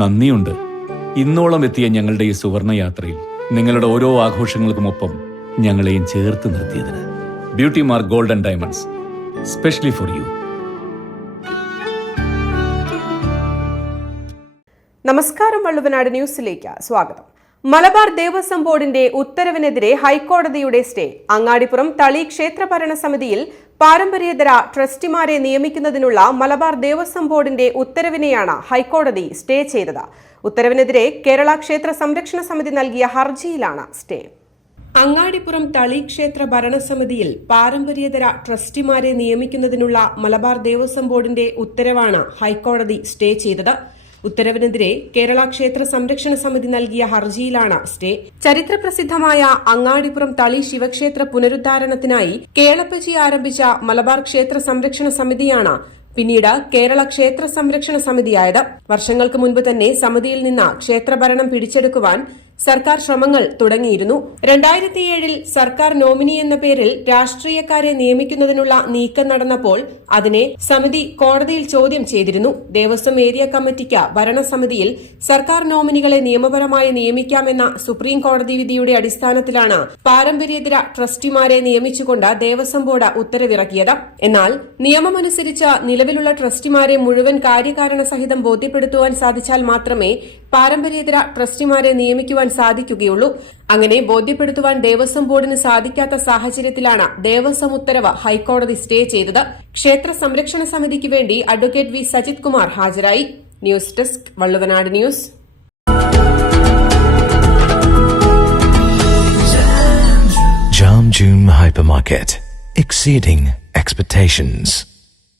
നന്ദിയുണ്ട്. ഇന്നോളം എത്തിയ ഞങ്ങളുടെ ഈ സുവർണയാത്രയിൽ നിങ്ങളുടെ ഓരോ ആഘോഷങ്ങൾക്കുമൊപ്പം ഞങ്ങളെയും ചേർത്ത് നിർത്തിയതിന്. Beauty mark gold and diamonds, specially for you. നമസ്കാരം, വള്ളുവനാട് ന്യൂസിലേക്ക് സ്വാഗതം. മലബാർ ദേവസ്വം ബോർഡിന്റെ ഉത്തരവിനെതിരെ ഹൈക്കോടതിയുടെ സ്റ്റേ. അങ്ങാടിപ്പുറം തളി ക്ഷേത്ര ഭരണസമിതിയിൽ പാരമ്പര്യേതര ട്രസ്റ്റിമാരെ നിയമിക്കുന്നതിനുള്ള മലബാർ ദേവസ്വം ബോർഡിന്റെ ഉത്തരവിനെയാണ് ഹൈക്കോടതി സ്റ്റേ ചെയ്തത്. ഉത്തരവിനെതിരെ കേരള ക്ഷേത്ര സംരക്ഷണ സമിതി നൽകിയ ഹർജിയിലാണ് സ്റ്റേ. അങ്ങാടിപ്പുറം തളി ക്ഷേത്ര ഭരണസമിതിയിൽ പാരമ്പര്യേതര ട്രസ്റ്റിമാരെ നിയമിക്കുന്നതിനുള്ള മലബാർ ദേവസ്വം ബോർഡിന്റെ ഉത്തരവാണ് ഹൈക്കോടതി സ്റ്റേ ചെയ്തത്. ഉത്തരവിനെതിരെ കേരള ക്ഷേത്ര സംരക്ഷണ സമിതി നൽകിയ ഹർജിയിലാണ് സ്റ്റേ. ചരിത്രപ്രസിദ്ധമായ അങ്ങാടിപ്പുറം തളി ശിവക്ഷേത്ര പുനരുദ്ധാരണത്തിനായി കേളപ്പജി ആരംഭിച്ച മലബാർ ക്ഷേത്ര സംരക്ഷണ സമിതിയാണ് പിന്നീട് കേരള ക്ഷേത്ര സംരക്ഷണ സമിതിയായത്. വർഷങ്ങൾക്ക് മുൻപ് തന്നെ സമിതിയിൽ നിന്ന് ക്ഷേത്രഭരണം പിടിച്ചെടുക്കുവാൻ സർക്കാർ ശ്രമങ്ങൾ തുടങ്ങിയിരുന്നു. 2007 സർക്കാർ നോമിനി എന്ന പേരിൽ രാഷ്ട്രീയക്കാരെ നിയമിക്കുന്നതിനുള്ള നീക്കം നടന്നപ്പോൾ അതിനെ സമിതി കോടതിയിൽ ചോദ്യം ചെയ്തിരുന്നു. ദേവസ്വം ഏരിയ കമ്മിറ്റിക്ക് ഭരണസമിതിയിൽ സർക്കാർ നോമിനികളെ നിയമപരമായി നിയമിക്കാമെന്ന സുപ്രീം കോടതി വിധിയുടെ അടിസ്ഥാനത്തിലാണ് പാരമ്പര്യേതര ട്രസ്റ്റിമാരെ നിയമിച്ചുകൊണ്ട് ദേവസ്വം ബോർഡ് ഉത്തരവിറക്കിയത്. എന്നാൽ നിയമമനുസരിച്ച് നിലവിലുള്ള ട്രസ്റ്റിമാരെ മുഴുവൻ കാര്യകാരണ സഹിതം ബോധ്യപ്പെടുത്തുവാൻ സാധിച്ചാൽ മാത്രമേ പാരമ്പര്യേതര ട്രസ്റ്റിമാരെ നിയമിക്കുവാൻ സാധിക്കുകയുള്ളൂ. അങ്ങനെ ബോധ്യപ്പെടുത്തുവാൻ ദേവസ്വം ബോർഡിന് സാധിക്കാത്ത സാഹചര്യത്തിലാണ് ദേവസ്വം ഉത്തരവ് ഹൈക്കോടതി സ്റ്റേ ചെയ്തത്. ക്ഷേത്ര സംരക്ഷണ സമിതിക്ക് വേണ്ടി അഡ്വക്കേറ്റ് വി സജിത് കുമാർ ഹാജരായി. News desk, Valluvanad news. Jam June Hypermarket, exceeding expectations.